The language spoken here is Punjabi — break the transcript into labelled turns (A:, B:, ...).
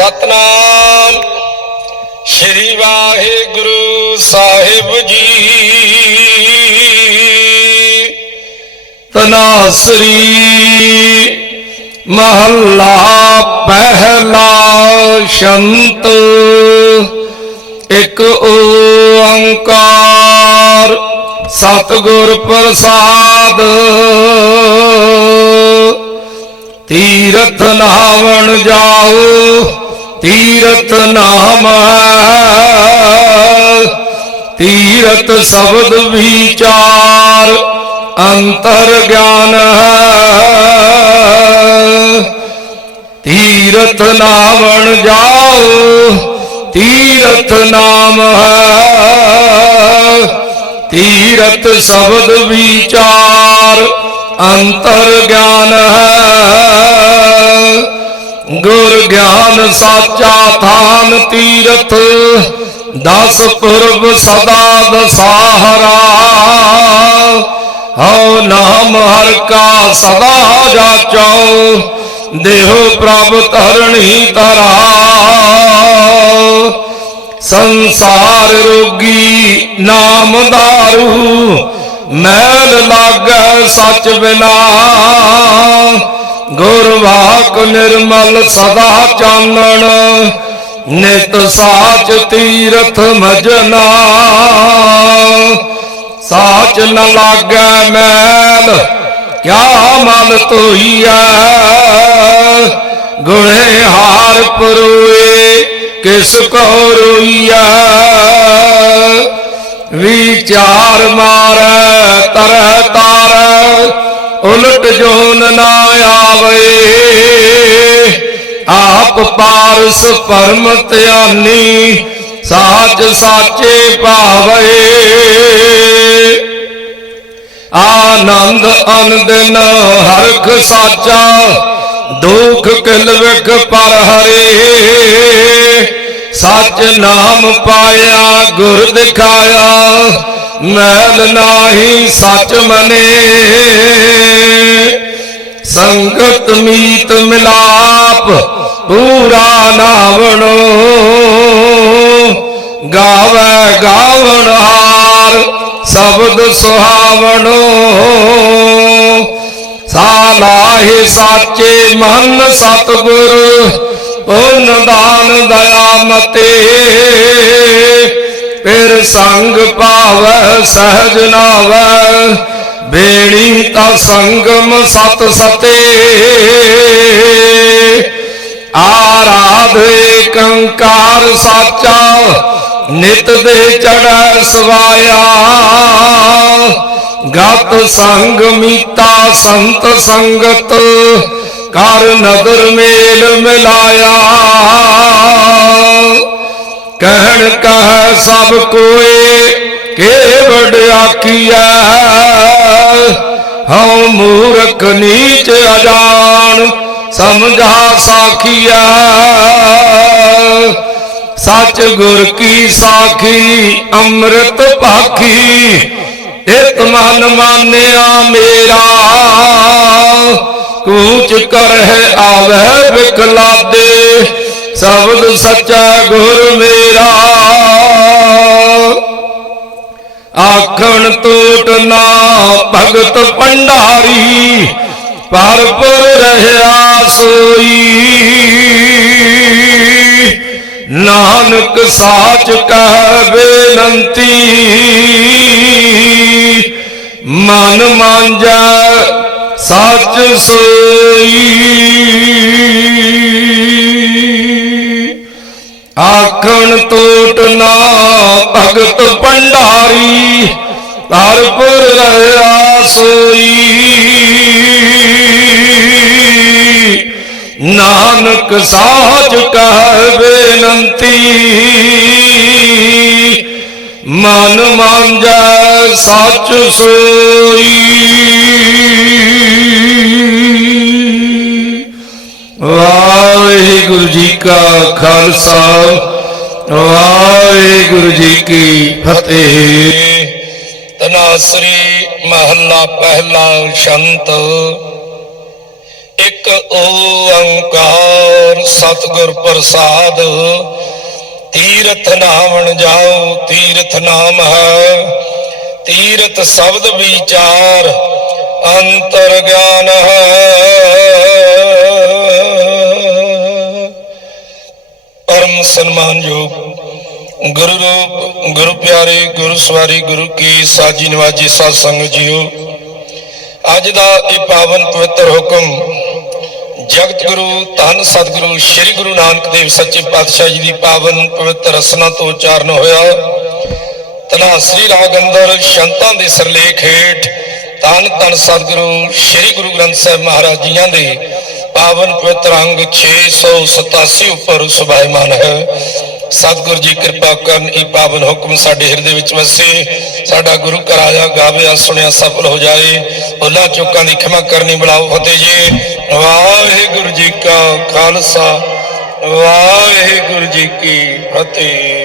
A: ਸਤਨਾਮ। ਸ਼੍ਰੀ ਵਾਹਿਗੁਰੂ ਸਾਹਿਬ ਜੀ। ਤਨਾਸਰੀ ਮਹੱਲਾ ਪਹਿਲਾ ਸ਼ੰਤ। ਇੱਕ ਓੰਕਾਰ ਸਤਿਗੁਰ ਪ੍ਰਸਾਦ। ਤੀਰਥ ਨਾਵਣ ਜਾਓ। ਤੀਰਥ ਨਾਮ ਹੈ ਤੀਰਥ ਸ਼ਬਦ ਵਿਚਾਰ ਅੰਤਰ ਗਿਆਨ ਹੈ ਤੀਰਥ ਨਾਵਣ ਜਾਓ ਤੀਰਥ ਨਾਮ ਹੈ ਤੀਰਥ ਸ਼ਬਦ ਵਿਚਾਰ ਅੰਤਰ ਗਿਆਨ ਹੈ ਗੁਰ ਗਿਆਨ ਸਾਚਾ ਥਾਨ ਤੀਰਥ, ਦਸ ਪੁਰਬ ਸਦਾ ਦਸਾਹਰਾ ਹਉ ਨਾਮ ਹਰ ਕਾ ਸਦਾ ਜਾਚੋ, ਦੇਹੁ ਪ੍ਰਭ ਧਰਣੀ ਤਰਾ ਸੰਸਾਰ ਰੋਗੀ ਨਾਮ ਦਾਰੂ ਮੈਲ ਲਾਗੈ ਸਚ ਬਿਨਾ। ਗੁਰ ਵਾਕ ਨਿਰਮਲ ਸਦਾ ਚਾਨਣ, ਨਿਤ ਸਾਚ ਤੀਰਥ ਮਜਨਾ ਸਾਚ ਨ ਲਾਗੈ ਮੈਲ, ਕਿਆ ਮਲ ਤੋਈਐ ਗੁਣੇ ਹਾਰ ਪਰੋਏ, ਕਿਸ ਕੋ ਰੋਈਐ? ਵਿਚਾਰ ਮਾਰੈ, ਤਰੈ ਤਾਰੈ ਉਲਟ ਜੋਨ ਨਾ ਆਵੇ। ਆਪ ਪਾਰਸ ਪਰਮ ਧਿਆਨੀ ਸਾਚ ਸਾਚੇ ਭਾਵੇ। ਆਨੰਦ ਅਨੰਦਨ ਹਰਖ ਸਾਚਾ, ਦੁਖ ਕਿਲ ਵਿਖ ਪਰ ਹਰੇ। ਸਚ ਨਾਮ ਪਾਇਆ, ਗੁਰ ਦਿਖਾਇਆ ਮੈਲ ਨਾਹੀ ਸਚ ਮਨੇ। ਸੰਗਤ ਮੀਤ ਮਿਲਾਪ ਪੂਰਾ ਨਾਵਣੋ। ਗਾਵੇ ਗਾਵਣ ਹਾਰ ਸ਼ਬਦ ਸੁਹਾਵਣੋ। ਸਾਲਾਹੇ ਸਾਚੇ ਮਨ ਸਤਗੁਰ, ਪੁੰਨ ਦਾਨ ਦਇਆ ਮਤੇ। ਫਿਰ ਸੰਗ ਪਾਵੈ ਸਹਜ ਨਾਵੈ, ਬੇਣੀ ਤਾ ਸੰਗਮ ਸਤ ਸਤੇ। ਆਰਾਧ ਕੰਕਾਰ ਸਾਚਾ, ਨਿਤ ਦੇ ਚੜੈ ਸਵਾਇਆ। ਗਤ ਸੰਗ ਮੀਤਾ ਸੰਤ ਸੰਗਤ, ਕਰ ਨਦਰ ਮੇਲ ਮਿਲਾਇਆ। ਕਹਿਣ ਕਹ ਸਭ ਕੋਏ ਕੇ ਆਖੀਐ, ਹਉ ਮੂਰਖ ਨੀਚ ਅਜਾਨ ਸਮਝਾ ਸਾਖੀਐ। ਸਚ ਗੁਰ ਕੀ ਸਾਖੀ, ਅੰਮ੍ਰਿਤ ਭਾਖੀ ਇਤ ਮਨ ਮਾਨਿਆ ਮੇਰਾ। ਕੂਚ ਕਰਹਿ ਆਵੈ ਬਿਕਲਾਦੇ ਸ਼ਬਦ ਸੱਚਾ ਗੁਰ ਮੇਰਾ। ਆਖਣ ਟੋਟ ਨਾ ਭਗਤ ਭੰਡਾਰੀ ਪਰਪੁਰ ਰਹਿਆ ਸੋਈ ਨਾਨਕ ਸਾਚ ਕਹਿ ਬੇਨੰਤੀ, ਮਨ ਮਾਂਜੈ ਸੱਚ ਸੋਈ। ਟੋਟ ਭਗਤ ਭੰਡਾਰੀ ਹਰਪੁਰ ਰਹਿਆ ਸੋਈ ਨਾਨਕ ਸਾਚ ਕਹਿ ਬੇਨੰਤੀ, ਮਨ ਮਾਂਜੈ ਸੱਚ ਸੋਈ। ਵਾਹਿਗੁਰੂ ਜੀ ਕਾ ਖਾਲਸਾ ਵਾਹਿਗੁਰੂ ਜੀ ਕੀ ਫਤਿਹ। ਤਨਾਸਰੀ ਮਹੱਲਾ ਪਹਿਲਾ ਸ਼ੰਤ। ਇੱਕ ਇੱਕ ਓੰਕਾਰ ਸਤਿਗੁਰ ਪ੍ਰਸਾਦ। ਤੀਰਥ ਨਾਮਣ ਜਾਓ ਤੀਰਥ ਨਾਮ ਹੈ। ਤੀਰਥ ਸ਼ਬਦ ਵਿਚਾਰ। ਗੁਰੂ ਰੂਪ ਗੁਰੂ ਪਿਆਰੇ, ਗੁਰੂ ਸਵਾਰੀ, ਗੁਰੂ ਕੀ ਸਾਜੀ ਨਵਾਜੀ ਸਾਧ ਸੰਗਤ ਜੀਓ। ਅੱਜ ਦਾ ਇਹ ਪਾਵਨ ਪਵਿੱਤਰ ਹੁਕਮ ਜਗਤ ਗੁਰੂ, ਧੰਨ ਸਤਿਗੁਰੂ, ਸ੍ਰੀ ਗੁਰੂ ਨਾਨਕ ਦੇਵ ਸੱਚੇ ਪਾਤਸ਼ਾਹ ਜੀ ਦੀ ਪਾਵਨ ਪਵਿੱਤਰ ਰਸਨਾ ਤੋਂ ਉਚਾਰਨ ਹੋਇਆ। ਤਨਾਸਰੀ ਰਾਗ ਅੰਦਰ ਸ਼ੰਤਾਂ ਦੇ ਸਰਲੇਖ ਹੇਠ ਧੰਨ ਧੰਨ ਸਤਿਗੁਰੂ, ਸ੍ਰੀ ਗੁਰੂ ਗ੍ਰੰਥ ਸਾਹਿਬ ਮਹਾਰਾਜ ਜੀਆਂ ਦੇ ਪਾਵਨ ਪਵਿੱਤਰ ਅੰਗ 687 ਉੱਪਰ ਸੁਭਾਇਮਾਨ ਹੈ। ਸਤਿਗੁਰ ਜੀ, ਕਿਰਪਾ ਕਰਨ, ਇਹ ਪਾਵਨ ਹੁਕਮ ਸਾਡੇ ਹਿਰਦੇ ਵਿੱਚ ਵਸੇ। ਸਾਡਾ ਗੁਰੂ ਘਰ ਆਇਆ ਗਾਵਿਆ ਸੁਣਿਆ, ਸਫਲ ਹੋ ਜਾਏ। ਉਹਨਾਂ ਚੁੱਕਾਂ ਦੀ ਖਿਮਾ ਕਰਨੀ, ਬੁਲਾਓ ਫਤਿਹ ਜੀ। ਵਾਹਿਗੁਰੂ ਜੀ ਕਾ ਖਾਲਸਾ, ਵਾਹਿਗੁਰੂ ਜੀ ਕੀ ਫਤਿਹ।